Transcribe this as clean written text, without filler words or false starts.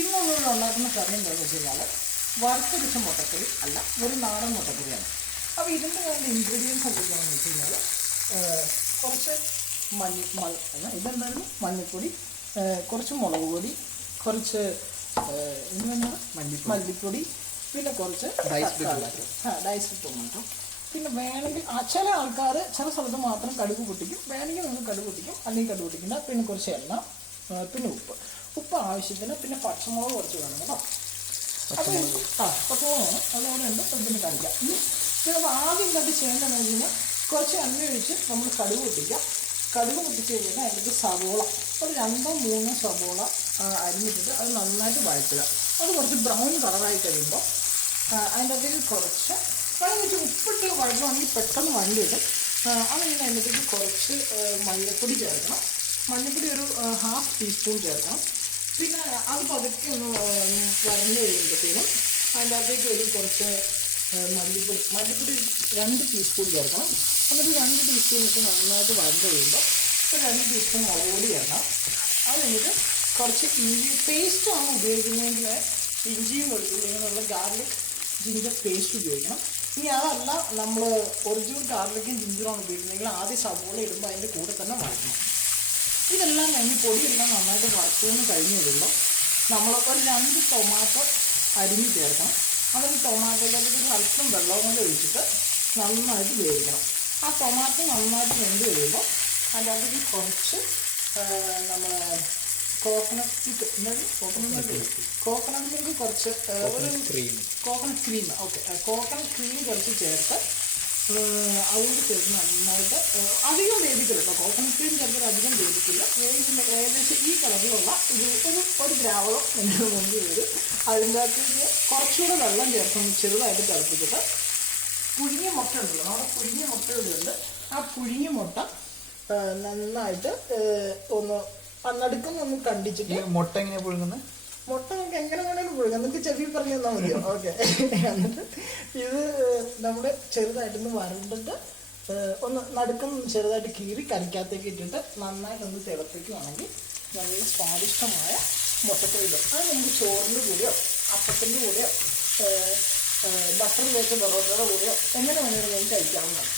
ഇന്ന് നമ്മൾ ഉണ്ടാക്കുന്ന കറി എന്താണെന്ന് വെച്ച് കഴിഞ്ഞാൽ വറുത്തരിച്ച മുട്ടക്കറി അല്ല, ഒരു നാടൻ മുട്ടക്കറിയാണ്. അപ്പോൾ ഇതിൻ്റെ വേണ്ട ഇൻഗ്രീഡിയൻസ് എന്തൊക്കെയാണെന്ന് വെച്ച് കഴിഞ്ഞാൽ കുറച്ച് ഇതെന്തായിരുന്നു മഞ്ഞൾപ്പൊടി, കുറച്ച് മുളക് പൊടി, കുറച്ച് മല്ലിപ്പൊടി, പിന്നെ കുറച്ച് ഡൈസ്ഡ് ടൊമാറ്റോ. പിന്നെ വേണമെങ്കിൽ ചില ആൾക്കാർ ചില സ്ഥലത്ത് മാത്രം കടുക് പൊട്ടിക്കും, വേണമെങ്കിൽ നമുക്ക് കടുക് പൊട്ടിക്കും, അല്ലെങ്കിൽ കടുക് പൊട്ടിക്കില്ല. പിന്നെ കുറച്ച് എണ്ണ, പിന്നെ ഉപ്പ് ആവശ്യത്തിന്, പിന്നെ പച്ചമുളക് കുറച്ച് വേണം കേട്ടോ. അപ്പോൾ പച്ചമുളക് വേണം, അതോടെ ഉണ്ട്. പിന്നെ കാണിക്കാം. ചിലപ്പോൾ ആദ്യം കണ്ട് ചെയ്യേണ്ടതെന്ന് വെച്ച് കഴിഞ്ഞാൽ കുറച്ച് എണ്ണ ഒഴിച്ച് നമ്മൾ കടുക് പൊട്ടിക്കാം. കടുക് പൊട്ടിച്ച് കഴിഞ്ഞാൽ അതിലേക്ക് സവോള ഒരു 2-3 സവോള അരിഞ്ഞിട്ടിട്ട് അത് നന്നായിട്ട് വഴറ്റുക. അത് കുറച്ച് ബ്രൗൺ കളറായി കഴിയുമ്പോൾ അതിൻ്റെ അകത്തേക്ക് കുറച്ച് വെച്ച് ഉപ്പിട്ട് വഴറ്റുവാണെങ്കിൽ പെട്ടെന്ന് വഴണ്ടിയിട്ട് അതിങ്ങനെ അതിൻ്റെ അകത്തേക്ക് കുറച്ച് മഞ്ഞൾപ്പൊടി ചേർക്കണം. മഞ്ഞൾപ്പൊടി ഒരു 1/2 ടീസ്പൂൺ ചേർക്കണം. പിന്നെ അത് പതുക്കെ ഒന്ന് വരഞ്ഞ് കഴിയുമ്പോഴത്തേനും അതിൻ്റെ അകത്തേക്ക് ഒരു കുറച്ച് മല്ലിപ്പൊടി 2 ടീസ്പൂൺ ചേർക്കണം. എന്നിട്ട് 2 ടീസ്പൂൺ ഇട്ട് നന്നായിട്ട് വരഞ്ഞ് കഴിയുമ്പോൾ ഒരു 2 ടീസ്പൂൺ മുളക് പൊടി ചേർക്കണം. അത് കഴിഞ്ഞിട്ട് കുറച്ച് ഇഞ്ചി പേസ്റ്റാണ് ഉപയോഗിക്കുന്നതെങ്കിൽ ഇഞ്ചിയും വെളുത്തുള്ളിയുള്ള ഗാർലിക് ജിഞ്ചർ പേസ്റ്റ് ഉപയോഗിക്കണം. ഇനി അതല്ല നമ്മൾ ഒറിജിനൽ ഗാർലിക്കും ജിഞ്ചറുമാണ് ഉപയോഗിക്കുന്നതെങ്കിൽ ആദ്യം സവോള ഇടുമ്പോൾ അതിൻ്റെ കൂടെ തന്നെ വഴറ്റണം. ഇതെല്ലാം കഴിഞ്ഞ് പൊടിയെല്ലാം നന്നായിട്ട് വറുത്തുനിന്ന് കഴിഞ്ഞ് വരുമ്പോൾ നമ്മൾ ഒരു 2 ടൊമാറ്റോ അരിഞ്ഞ് ചേർക്കണം. അതിൽ ടൊമാറ്റോയിലേക്ക് ഒരു അല്പം വെള്ളം കൊണ്ട് ഒഴിച്ചിട്ട് നന്നായിട്ട് വേവിക്കണം. ആ ടൊമാറ്റോ നന്നായിട്ട് വെന്ത് കഴിയുമ്പോൾ അതിൻ്റെ അതിലേക്ക് കുറച്ച് നമ്മൾ കോക്കനട്ട് മിൽക്ക് കുറച്ച് കോക്കനട്ട് ക്രീം കോക്കനട്ട് ക്രീം കുറച്ച് ചേർത്ത് അതുകൊണ്ട് ചേർത്ത് നന്നായിട്ട് അധികം വേവിക്കില്ല കേട്ടോ. കോക്കനട്ട് ക്രീം ചേർത്തിട്ട് അധികം വേവിക്കില്ല. വേവിക്കില്ല ഏകദേശം ഈ കളറിലുള്ള ഒരു ദ്രാവകം നിങ്ങൾ മുമ്പ് വരും. അതിൻ്റെ അകത്തേക്ക് കുറച്ചുകൂടെ വെള്ളം ചേർത്ത് ചെറുതായിട്ട് തിളപ്പിച്ചിട്ട് പുഴുങ്ങിയ മുട്ട ഉണ്ടല്ലോ, നമ്മുടെ പുഴുങ്ങിയ മുട്ടയുണ്ട്. ആ പുഴുങ്ങിയ മുട്ട നന്നായിട്ട് ഒന്ന് നടുക്കൊന്ന് കണ്ടിച്ചിട്ട് മുട്ട എങ്ങനെയാണ് പുഴുങ്ങുന്നത്? മുട്ട നമുക്ക് എങ്ങനെ വേണമെങ്കിലും പുഴുങ്ങാം. നിങ്ങൾക്ക് ചെവി പറഞ്ഞു തന്നാൽ മതിയോ? ഓക്കെ. എന്നിട്ട് ഇത് നമ്മൾ ചെറുതായിട്ടൊന്ന് വരണ്ടിട്ട് ഒന്ന് നടുക്കൊന്ന് ചെറുതായിട്ട് കീറി കറിക്കകത്തേക്ക് ഇട്ടിട്ട് നന്നായിട്ടൊന്ന് തിളപ്പിക്കുകയാണെങ്കിൽ നല്ല സ്വാദിഷ്ടമായ മുട്ടക്കറിയിലോ അത് നമുക്ക് ചോറിൻ്റെ കൂടെയോ അപ്പത്തിൻ്റെ കൂടെയോ ബട്ടർ വെച്ച പൊറോട്ടയുടെ കൂടെയോ എങ്ങനെ വേണമെങ്കിലും നമുക്ക് കഴിക്കാവുന്നതാണ്.